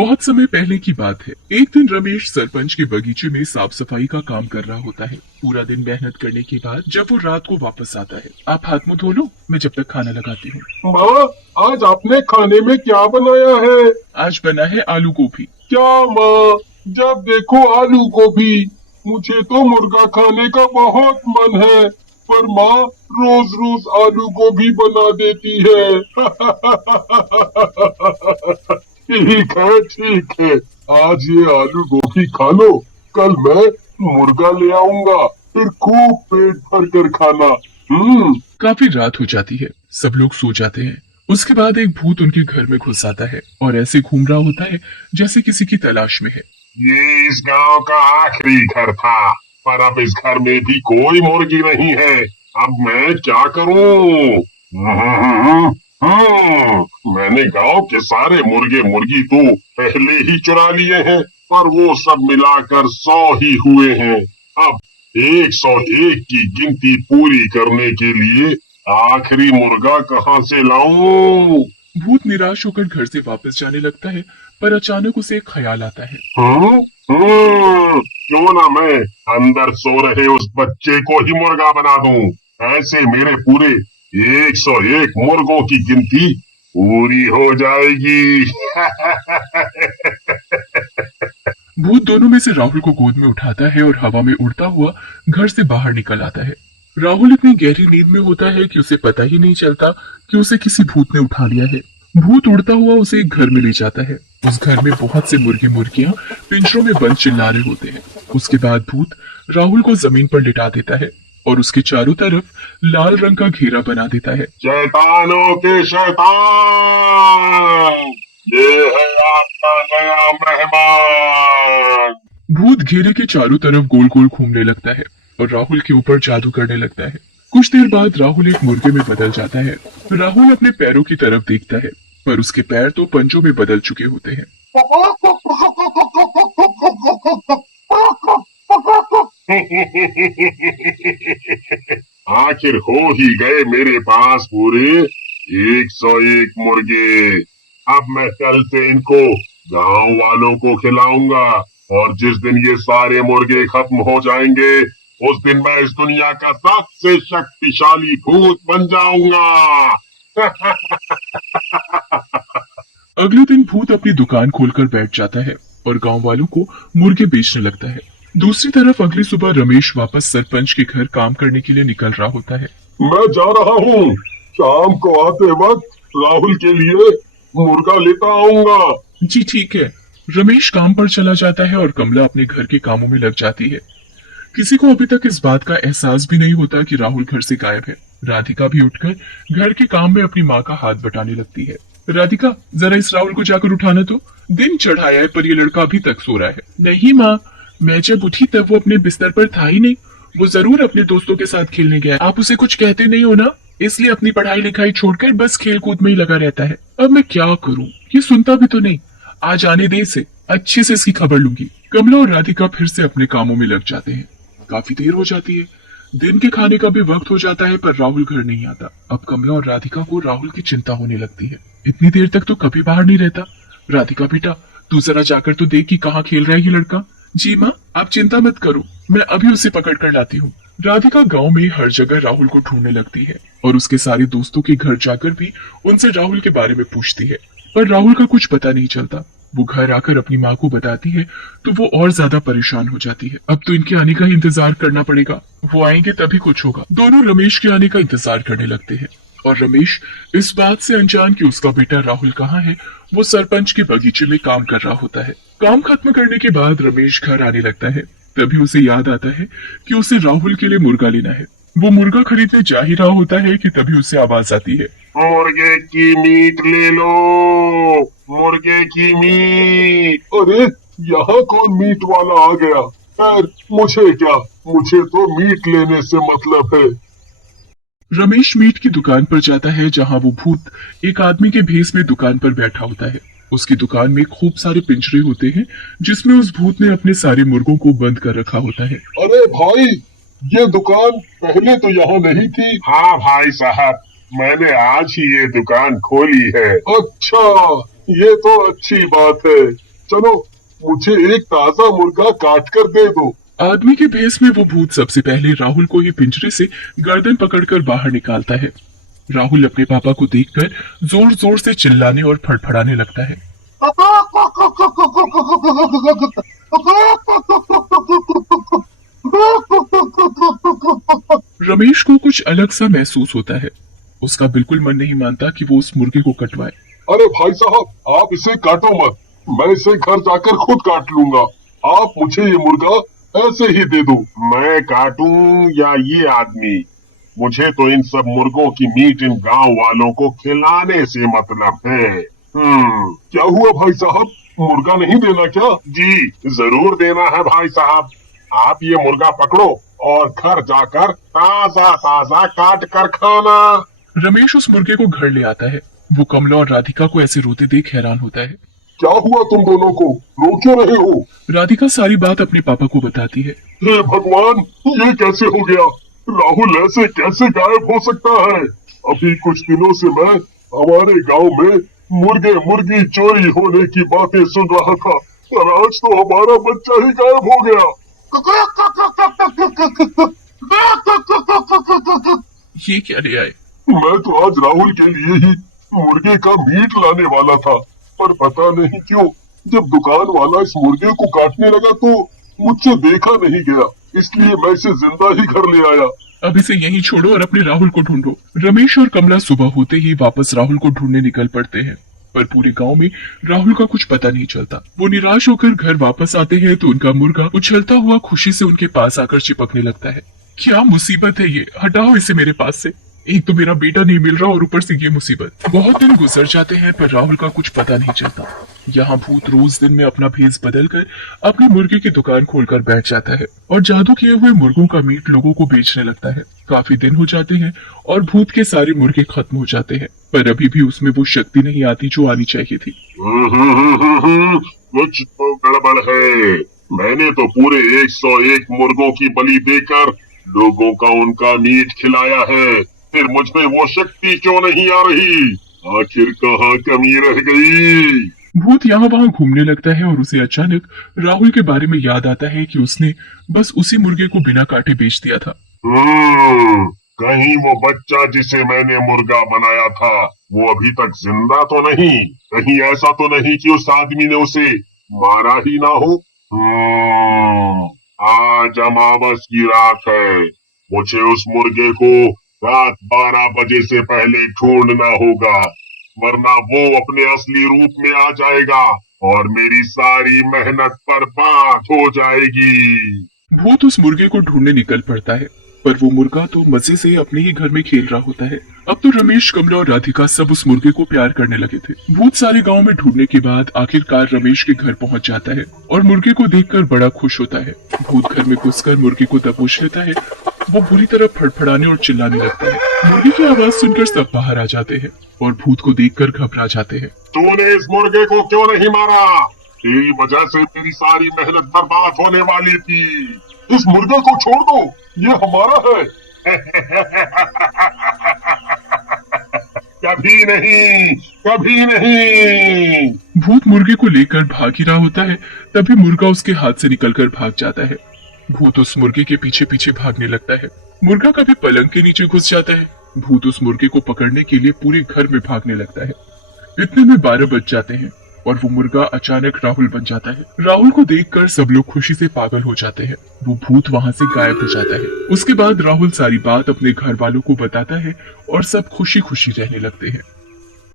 बहुत समय पहले की बात है। एक दिन रमेश सरपंच के बगीचे में साफ सफाई का काम कर रहा होता है। पूरा दिन मेहनत करने के बाद जब वो रात को वापस आता है, आप हाथ मुंह धो लो, मैं जब तक खाना लगाती हूँ। माँ, आज आपने खाने में क्या बनाया है? आज बना है आलू गोभी। क्या माँ, जब देखो आलू गोभी। मुझे तो मुर्गा खाने का बहुत मन है, पर माँ रोज रोज आलू गोभी बना देती है। ठीक है, आज ये आलू गोभी खा लो, कल मैं मुर्गा ले आऊंगा, फिर खूब पेट भर कर खाना। काफी रात हो जाती है, सब लोग सो जाते हैं। उसके बाद एक भूत उनके घर में घुस आता है और ऐसे घूम रहा होता है जैसे किसी की तलाश में है। ये इस गांव का आखिरी घर था, पर अब इस घर में भी कोई मुर्गी नहीं है। अब मैं क्या करूं? मैंने गांव के सारे मुर्गे मुर्गी तो पहले ही चुरा लिए हैं, पर वो सब मिलाकर 100 ही हुए हैं। अब 101 की गिनती पूरी करने के लिए आखिरी मुर्गा कहाँ से लाऊं? भूत निराश होकर घर से वापस जाने लगता है, पर अचानक उसे एक ख्याल आता है। क्यों ना मैं अंदर सो रहे उस बच्चे को ही मुर्गा बना दूं, ऐसे मेरे पूरे 101 मुर्गों की गिनती पूरी हो जाएगी। भूत दोनों में से राहुल को गोद में उठाता है और हवा में उड़ता हुआ घर से बाहर निकल आता है। राहुल इतनी गहरी नींद में होता है कि उसे पता ही नहीं चलता कि उसे किसी भूत ने उठा लिया है। भूत उड़ता हुआ उसे एक घर में ले जाता है। उस घर में बहुत से मुर्गे मुर्गियां पिंजरों में बंद चिल्ला रहे होते हैं। उसके बाद भूत राहुल को जमीन पर लिटा देता है और उसके चारों तरफ लाल रंग का घेरा बना देता है। शैतानों के शैतान, ये है आपका नया मेहमान। भूत घेरे के चारों तरफ गोल गोल घूमने लगता है और राहुल के ऊपर जादू करने लगता है। कुछ देर बाद राहुल एक मुर्गे में बदल जाता है। राहुल अपने पैरों की तरफ देखता है, पर उसके पैर तो पंजों में बदल चुके होते हैं। आखिर हो ही गए मेरे पास पूरे 101 मुर्गे। अब मैं कल से इनको गांव वालों को खिलाऊंगा, और जिस दिन ये सारे मुर्गे खत्म हो जाएंगे, उस दिन मैं इस दुनिया का सबसे शक्तिशाली भूत बन जाऊंगा। अगले दिन भूत अपनी दुकान खोलकर बैठ जाता है और गांव वालों को मुर्गे बेचने लगता है। दूसरी तरफ अगली सुबह रमेश वापस सरपंच के घर काम करने के लिए निकल रहा होता है। मैं जा रहा हूँ, शाम को आते वक्त राहुल के लिए मुर्गा लेता आऊंगा। जी ठीक है। रमेश काम पर चला जाता है और कमला अपने घर के कामों में लग जाती है। किसी को अभी तक इस बात का एहसास भी नहीं होता कि राहुल घर से गायब है। राधिका भी उठकर घर के काम में अपनी माँ का हाथ बटाने लगती है। राधिका, जरा इस राहुल को जाकर उठाना तो। दिन चढ़ाया है पर ये लड़का अभी तक सो रहा है। नहीं माँ, मैं जब उठी तब वो अपने बिस्तर पर था ही नहीं। वो जरूर अपने दोस्तों के साथ खेलने गया। आप उसे कुछ कहते नहीं हो ना, इसलिए अपनी पढ़ाई लिखाई छोड़कर बस खेल कूद में ही लगा रहता है। अब मैं क्या करूँ, ये सुनता भी तो नहीं। आज आने दे इसे, अच्छे से इसकी खबर लूंगी। कमला और राधिका फिर से अपने कामों में लग जाते हैं। काफी देर हो जाती है। दिन के खाने का भी वक्त हो जाता है, पर राहुल घर नहीं आता। अब कमला और राधिका को राहुल की चिंता होने लगती है। इतनी देर तक तो कभी बाहर नहीं रहता। राधिका बेटा, तू जरा जाकर तो देख कि कहाँ खेल रहा है ये लड़का। जी माँ, आप चिंता मत करो, मैं अभी उसे पकड़ कर लाती हूँ। राधिका गांव में हर जगह राहुल को ढूंढने लगती है और उसके सारे दोस्तों के घर जाकर भी उनसे राहुल के बारे में पूछती है, पर राहुल का कुछ पता नहीं चलता। वो घर आकर अपनी माँ को बताती है तो वो और ज्यादा परेशान हो जाती है। अब तो इनके आने का ही इंतजार करना पड़ेगा, वो आएंगे तभी कुछ होगा। दोनों रमेश के आने का इंतजार करने लगते हैं और रमेश इस बात से अनजान कि उसका बेटा राहुल कहाँ है, वो सरपंच के बगीचे में काम कर रहा होता है। काम खत्म करने के बाद रमेश घर आने लगता है। तभी उसे याद आता है कि उसे राहुल के लिए मुर्गा लेना है। वो मुर्गा खरीदने जा ही रहा होता है कि तभी उसे आवाज आती है, मुर्गे की मीट ले लो, मुर्गे की मीट। अरे, यहाँ कौन मीट वाला आ गया? खैर, मुझे क्या, मुझे तो मीट लेने से मतलब है। रमेश मीट की दुकान पर जाता है जहाँ वो भूत एक आदमी के भेस में दुकान पर बैठा होता है। उसकी दुकान में खूब सारे पिंजरे होते हैं जिसमें उस भूत ने अपने सारे मुर्गों को बंद कर रखा होता है। अरे भाई, ये दुकान पहले तो यहाँ नहीं थी। हाँ भाई साहब, मैंने आज ही ये दुकान खोली है। अच्छा, ये तो अच्छी बात है। चलो मुझे एक ताजा मुर्गा काट कर दे दो। आदमी के भेस में वो भूत सबसे पहले राहुल को ही पिंजरे से गर्दन पकड़कर बाहर निकालता है। राहुल अपने पापा को देखकर जोर जोर से चिल्लाने और फड़फड़ाने लगता है। रमेश को कुछ अलग सा महसूस होता है। उसका बिल्कुल मन नहीं मानता कि वो उस मुर्गे को कटवाए। अरे भाई साहब, आप इसे काटो मत, मैं इसे घर जाकर खुद काट लूंगा। आप मुझे ये मुर्गा ऐसे ही दे दो। मैं काटूं या ये आदमी? मुझे तो इन सब मुर्गों की मीट इन गांव वालों को खिलाने से मतलब है। क्या हुआ भाई साहब, मुर्गा नहीं देना क्या? जी जरूर देना है भाई साहब। आप ये मुर्गा पकड़ो और घर जाकर ताजा ताजा काट कर खाना। रमेश उस मुर्गे को घर ले आता है। वो कमला और राधिका को ऐसे रोते देख हैरान होता है। क्या हुआ तुम दोनों को, रो क्यों रहे हो? राधिका सारी बात अपने पापा को बताती है। हे भगवान, ये कैसे हो गया? राहुल ऐसे कैसे गायब हो सकता है? अभी कुछ दिनों से मैं हमारे गांव में मुर्गे मुर्गी चोरी होने की बातें सुन रहा था, और आज तो हमारा बच्चा ही गायब हो गया। ये क्या ले आए? मैं तो आज राहुल के लिए ही मुर्गे का मीट लाने वाला था, पर पता नहीं क्यों जब दुकान वाला इस मुर्गे को काटने लगा तो मुझसे देखा नहीं गया, इसलिए मैं इसे जिंदा ही घर ले आया। अब इसे यहीं छोड़ो और अपने राहुल को ढूंढो। रमेश और कमला सुबह होते ही वापस राहुल को ढूंढने निकल पड़ते हैं, पर पूरे गांव में राहुल का कुछ पता नहीं चलता। वो निराश होकर घर वापस आते हैं तो उनका मुर्गा उछलता हुआ खुशी से उनके पास आकर चिपकने लगता है। क्या मुसीबत है ये, हटाओ इसे मेरे पास से। एक तो मेरा बेटा नहीं मिल रहा और ऊपर से ये मुसीबत। बहुत दिन गुजर जाते हैं पर राहुल का कुछ पता नहीं चलता। यहाँ भूत रोज दिन में अपना भेस बदलकर अपने मुर्गे की दुकान खोलकर बैठ जाता है और जादू किए हुए मुर्गों का मीट लोगों को बेचने लगता है। काफी दिन हो जाते हैं और भूत के सारे मुर्गे खत्म हो जाते हैं, पर अभी भी उसमें वो शक्ति नहीं आती जो आनी चाहिए थी। कुछ तो गड़बड़ है। मैंने तो पूरे 101 मुर्गों की बलि देकर लोगों का उनका मीट खिलाया है, फिर मुझ में वो शक्ति क्यों नहीं आ रही? आखिर कहाँ कमी रह गई? भूत यहाँ वहाँ घूमने लगता है और उसे अचानक राहुल के बारे में याद आता है कि उसने बस उसी मुर्गे को बिना काटे बेच दिया था। कहीं वो बच्चा जिसे मैंने मुर्गा बनाया था वो अभी तक जिंदा तो नहीं? कहीं ऐसा तो नहीं कि उस आदमी ने उसे मारा ही ना हो? आज अमावस की रात है, मुझे उस मुर्गे को रात 12 बजे से पहले ढूंढना होगा, वरना वो अपने असली रूप में आ जाएगा और मेरी सारी मेहनत बर्बाद हो जाएगी। भूत उस मुर्गे को ढूंढने निकल पड़ता है, पर वो मुर्गा तो मजे से अपने ही घर में खेल रहा होता है। अब तो रमेश, कमला और राधिका सब उस मुर्गे को प्यार करने लगे थे। भूत सारे गांव में ढूंढने के बाद आखिरकार रमेश के घर पहुंच जाता है और मुर्गे को देखकर बड़ा खुश होता है। भूत घर में घुसकर मुर्गे को दबोच लेता है। वो बुरी तरह फड़फड़ाने और चिल्लाने लगता है। मुर्गे की आवाज सुनकर सब बाहर आ जाते हैं और भूत को देखकर घबरा जाते हैं। तूने इस मुर्गे को क्यों नहीं मारा? तेरी वजह से मेरी सारी मेहनत बर्बाद होने वाली थी। इस मुर्गे को छोड़ दो, ये हमारा है। कभी नहीं, कभी नहीं। भूत मुर्गे को लेकर भाग ही रहा होता है, तभी मुर्गा उसके हाथ से निकलकर भाग जाता है। भूत उस मुर्गे के पीछे पीछे भागने लगता है। मुर्गा कभी पलंग के नीचे घुस जाता है। भूत उस मुर्गे को पकड़ने के लिए पूरे घर में भागने लगता है। इतने में 12 बज जाते हैं और वो मुर्गा अचानक राहुल बन जाता है। राहुल को देखकर सब लोग खुशी से पागल हो जाते हैं। वो भूत वहाँ से गायब हो जाता है। उसके बाद राहुल सारी बात अपने घर वालों को बताता है और सब खुशी खुशी रहने लगते हैं।